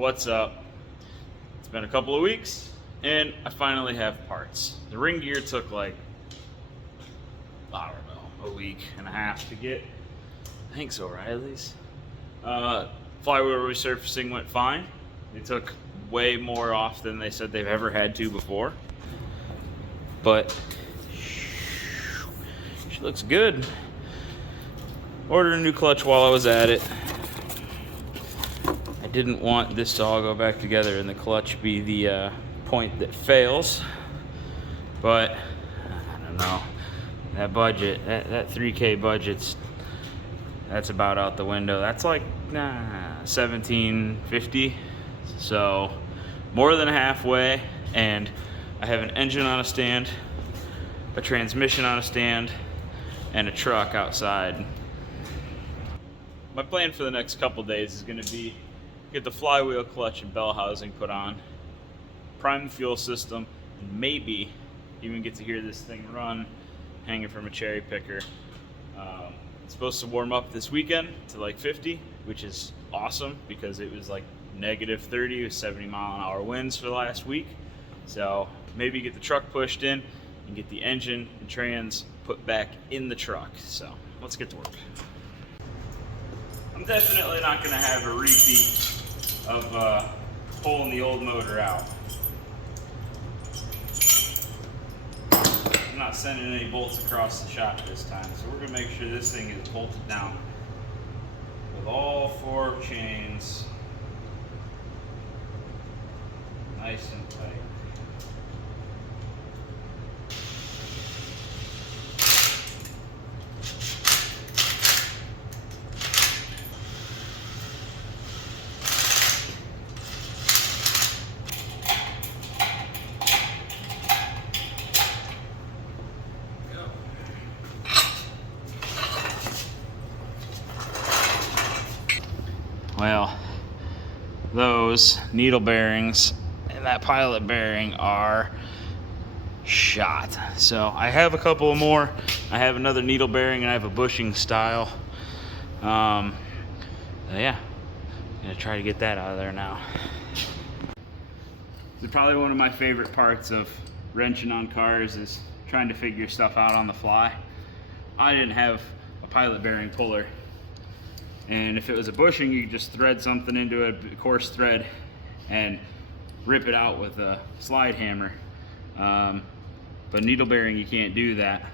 What's up? It's been a couple of weeks and I finally have parts. The ring gear took like, I don't know, a week and a half to get. Thanks, O'Reilly's. Flywheel resurfacing went fine. They took way more off than they said they've ever had to before. But she looks good. Ordered a new clutch while I was at it. I didn't want this to all go back together and the clutch be the point that fails. But I don't know. That budget, that 3K budget's, that's about out the window. That's like $17.50. So more than halfway. And I have an engine on a stand, a transmission on a stand, and a truck outside. My plan for the next couple days is going to be get the flywheel, clutch, and bell housing put on, prime the fuel system, and maybe even get to hear this thing run hanging from a cherry picker. It's supposed to warm up this weekend to like 50, which is awesome because it was like negative 30 with 70-mile-an-hour winds for the last week. So maybe get the truck pushed in and get the engine and trans put back in the truck. So let's get to work. I'm definitely not going to have a repeat of pulling the old motor out. I'm not sending any bolts across the shop this time, so we're going to make sure this thing is bolted down with all 4 chains nice and tight. Well, those needle bearings and that pilot bearing are shot. So I have a couple more. I have another needle bearing and I have a bushing style. Yeah, I'm gonna try to get that out of there now. It's probably one of my favorite parts of wrenching on cars is trying to figure stuff out on the fly. I didn't have a pilot bearing puller. And if it was a bushing, you could just thread something into a coarse thread and rip it out with a slide hammer. But needle bearing, you can't do that.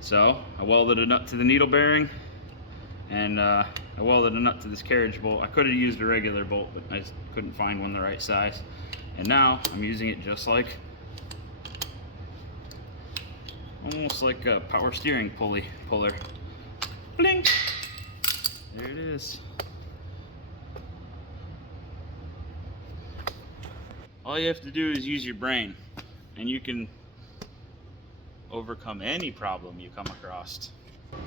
So I welded a nut to the needle bearing and I welded a nut to this carriage bolt. I could have used a regular bolt, but I just couldn't find one the right size. And now I'm using it just like, almost like a power steering puller. Bling! There it is. All you have to do is use your brain, and you can overcome any problem you come across. There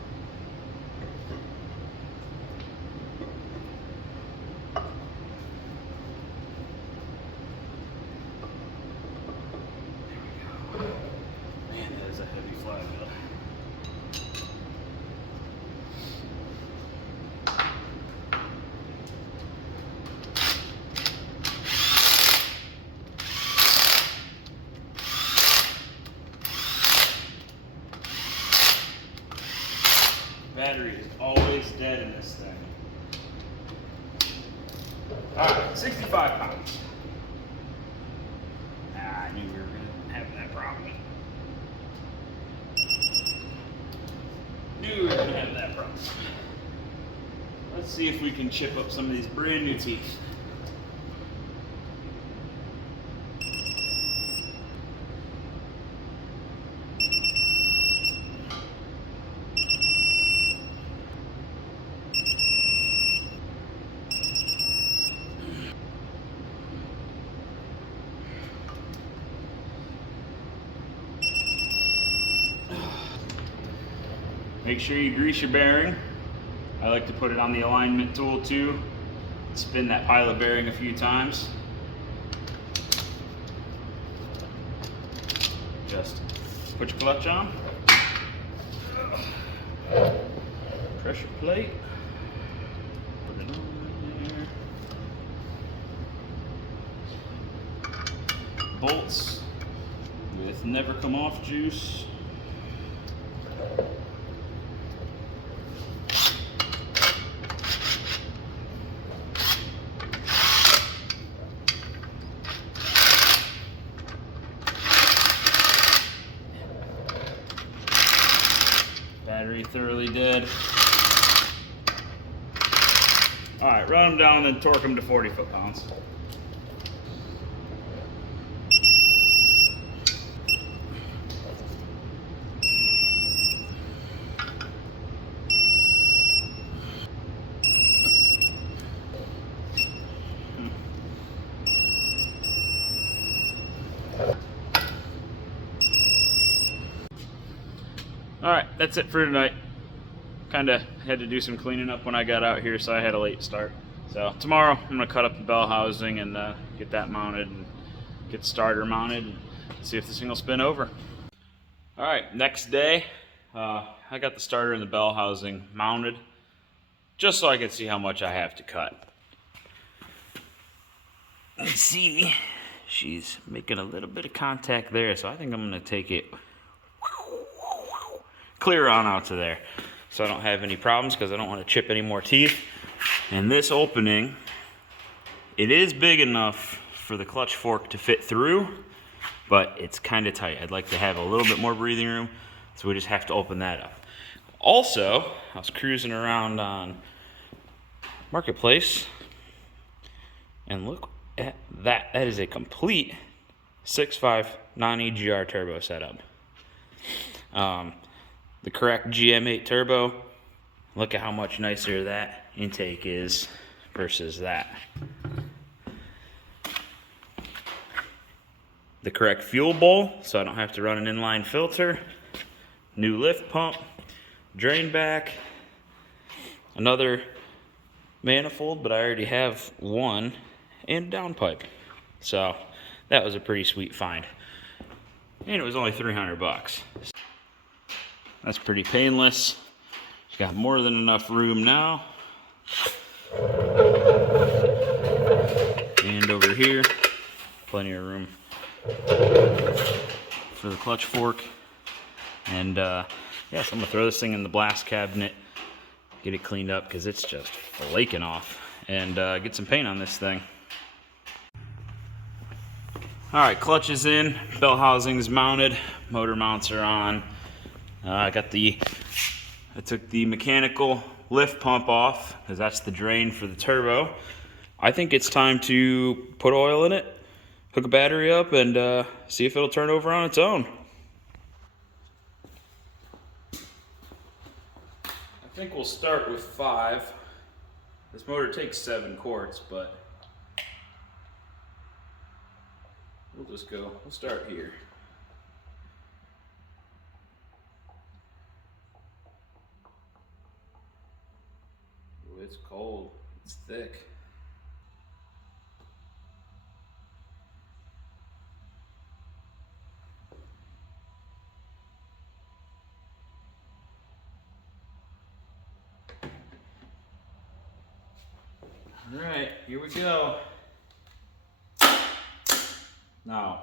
we go. Man, that is a heavy flywheel. Battery is always dead in this thing. Alright, 65 pounds. I knew we were going to have that problem. Let's see if we can chip up some of these brand new teeth. Make sure you grease your bearing. I like to put it on the alignment tool too. Spin that pilot bearing a few times. Just put your clutch on. Pressure plate. Put it on there. bolts with never come off juice. Battery thoroughly dead. All right, run them down and torque them to 40 foot-pounds. All right, that's it for tonight. Kind of had to do some cleaning up when I got out here, so I had a late start. So tomorrow I'm gonna cut up the bell housing and get that mounted and get the starter mounted and see if this thing will spin over. All right, next day, I got the starter and the bell housing mounted just so I could see how much I have to cut. Let's see, she's making a little bit of contact there, so I think I'm gonna take it clear on out to there so I don't have any problems, because I don't want to chip any more teeth. And this opening, it is big enough for the clutch fork to fit through, but it's kind of tight. I'd like to have a little bit more breathing room, so we just have to open that up. Also, I was cruising around on Marketplace, and look at that. That is a complete 6.5 non-EGR turbo setup. The correct GM8 turbo, look at how much nicer that intake is versus that. The correct fuel bowl, so I don't have to run an inline filter. New lift pump, drain back, another manifold, but I already have one, and downpipe. So that was a pretty sweet find. And it was only 300 bucks. That's pretty painless. She's got more than enough room now. And over here, plenty of room for the clutch fork. And yeah, so I'm gonna throw this thing in the blast cabinet, get it cleaned up because it's just flaking off, and get some paint on this thing. All right, clutch is in, bell housing's mounted, motor mounts are on. I took the mechanical lift pump off because that's the drain for the turbo. I think it's time to put oil in it, hook a battery up, and see if it'll turn over on its own. I think we'll start with 5. This motor takes 7 quarts, but we'll start here. Ooh, it's cold, it's thick. All right, here we go. Now.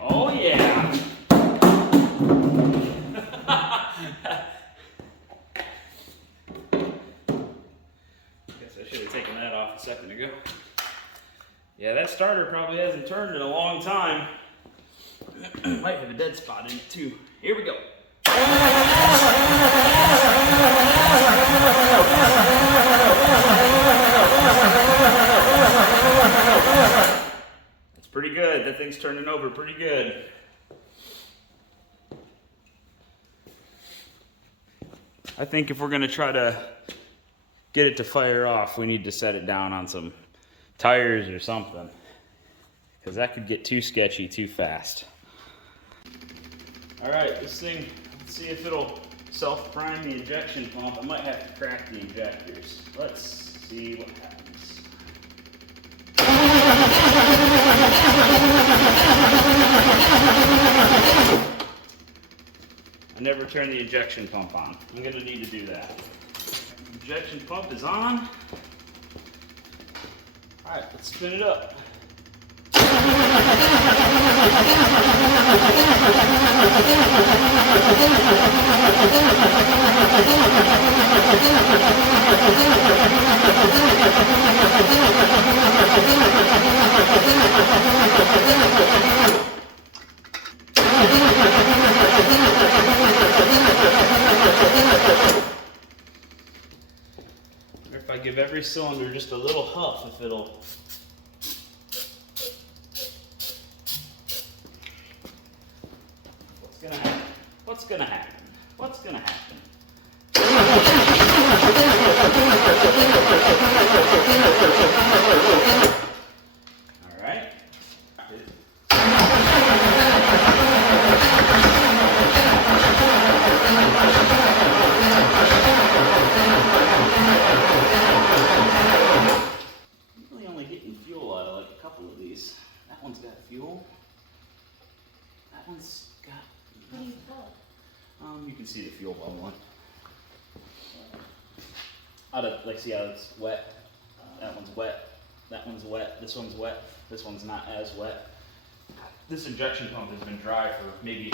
Oh yeah. Guess I should have taken that off a second ago. Yeah, that starter probably hasn't turned in a long time. Might have a dead spot in it too. Here we go. That's pretty good. That thing's turning over pretty good. I think if we're gonna try to get it to fire off, we need to set it down on some tires or something, because that could get too sketchy too fast. All right, this thing, let's see if it'll self-prime the injection pump. I might have to crack the injectors. Let's see what happens. I never turned the injection pump on. I'm gonna need to do that. Injection pump is on. All right, let's spin it up. Or if I give every cylinder just a little huff, if it'll. What's gonna happen? What's gonna happen? What's gonna happen? All right. I'm really only getting fuel out of like a couple of these. That one's got fuel. That one's got. What do you call it? You can see the fuel bubbling. Out of, like, see how it's wet? That one's wet. That one's wet. This one's wet. This one's not as wet. This injection pump has been dry for maybe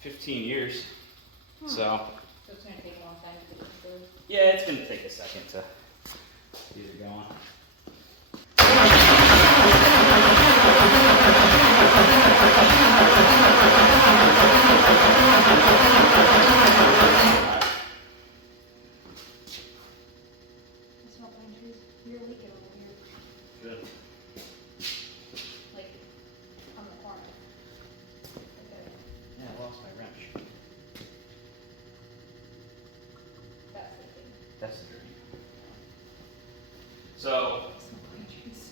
15 years. So it's going to take a long time to get it through? Yeah, it's going to take a second to get it going. You're leaking over here. Good. Like, on the corner. Okay. Yeah, I lost my wrench. That's leaking. That's the dream. So, It's not green juice.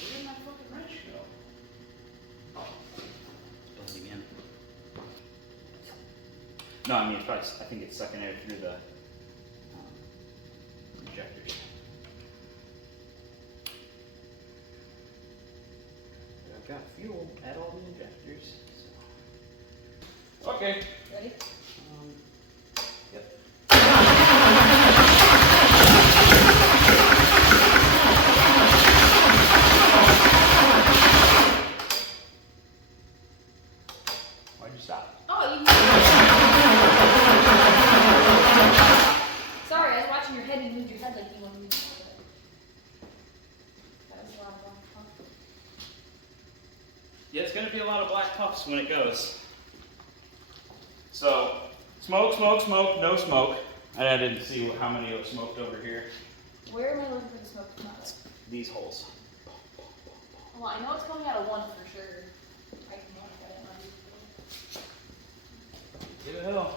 where did my fucking wrench go? It's buzzing in. No, I mean, it's probably, I think it's sucking air through the injectors. But I've got fuel at all the injectors. So. Okay. Ready? Yep. Why'd you stop? Oh, you. Sorry, I was watching your head. You moved your head like you wanted me to. That was a lot of fun. Yeah, it's gonna be a lot of black puffs when it goes. So, smoke, smoke, smoke, no smoke. I didn't see how many was smoked over here. Where am I looking for the smoke to come out of? These holes. Well, I know it's coming out of one for sure. I can look at it. Give it hell.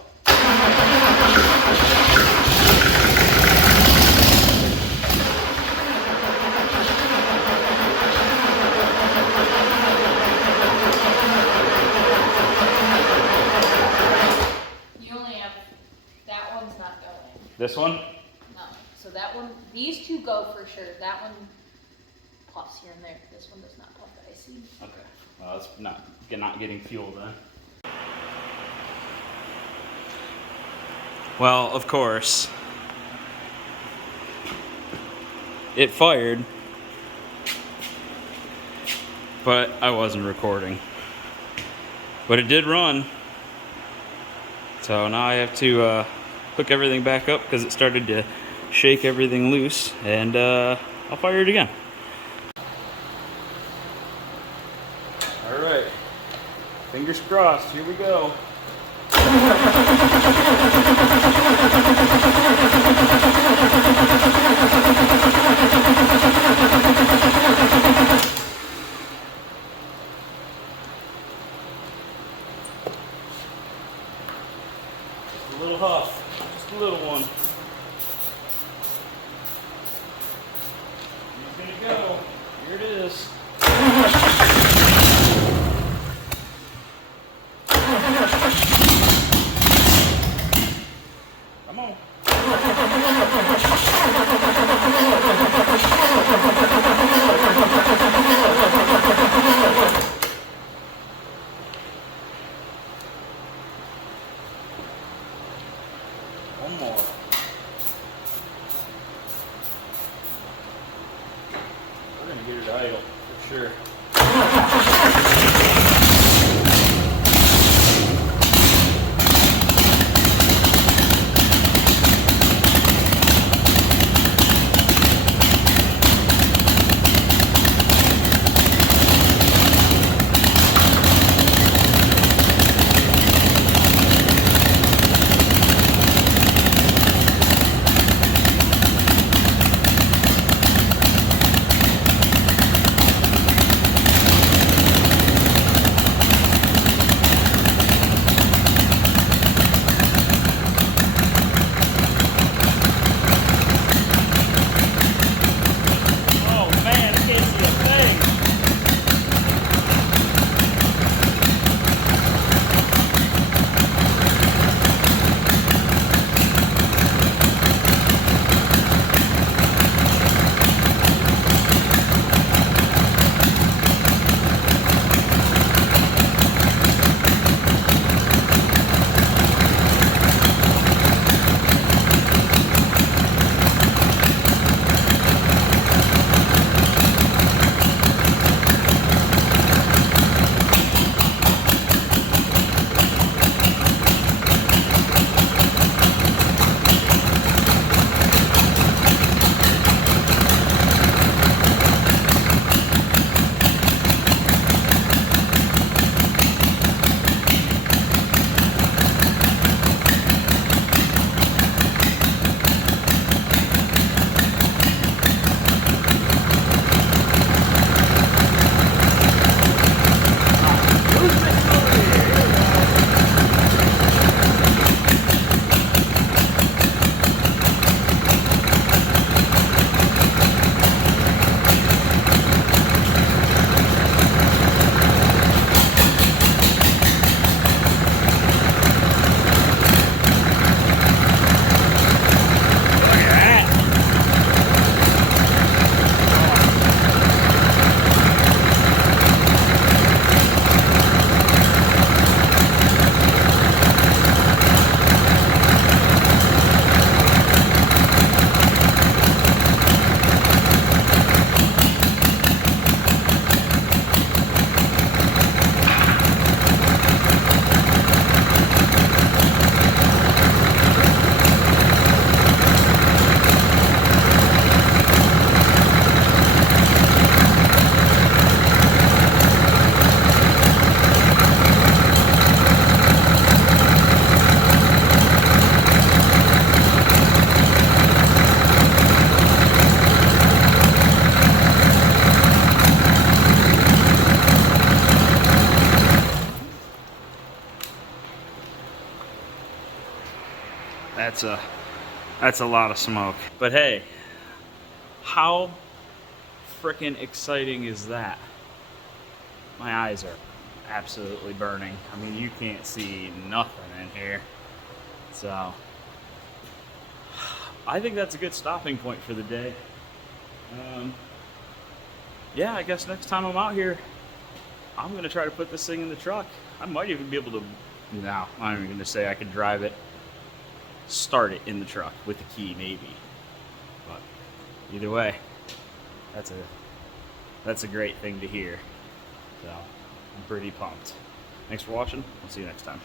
You only have, that one's not going. This one? No. So that one, these two go for sure. That one puffs here and there. This one does not puff that I see. Okay. Well, it's not getting fuel then. Well, of course, it fired, but I wasn't recording. But it did run. So now I have to hook everything back up because it started to shake everything loose, and I'll fire it again. All right, fingers crossed, here we go. Just a little huff, just a little one. He's gonna go. Here it is. Come on. to get it idle for sure. That's a lot of smoke. But hey, how freaking exciting is that? My eyes are absolutely burning. I mean, you can't see nothing in here. So, I think that's a good stopping point for the day. Yeah, I guess next time I'm out here, I'm going to try to put this thing in the truck. I might even be able to, no, I'm even going to say I could drive it, start it in the truck with the key maybe. But either way, that's a great thing to hear. So I'm pretty pumped. Thanks for watching. We'll see you next time.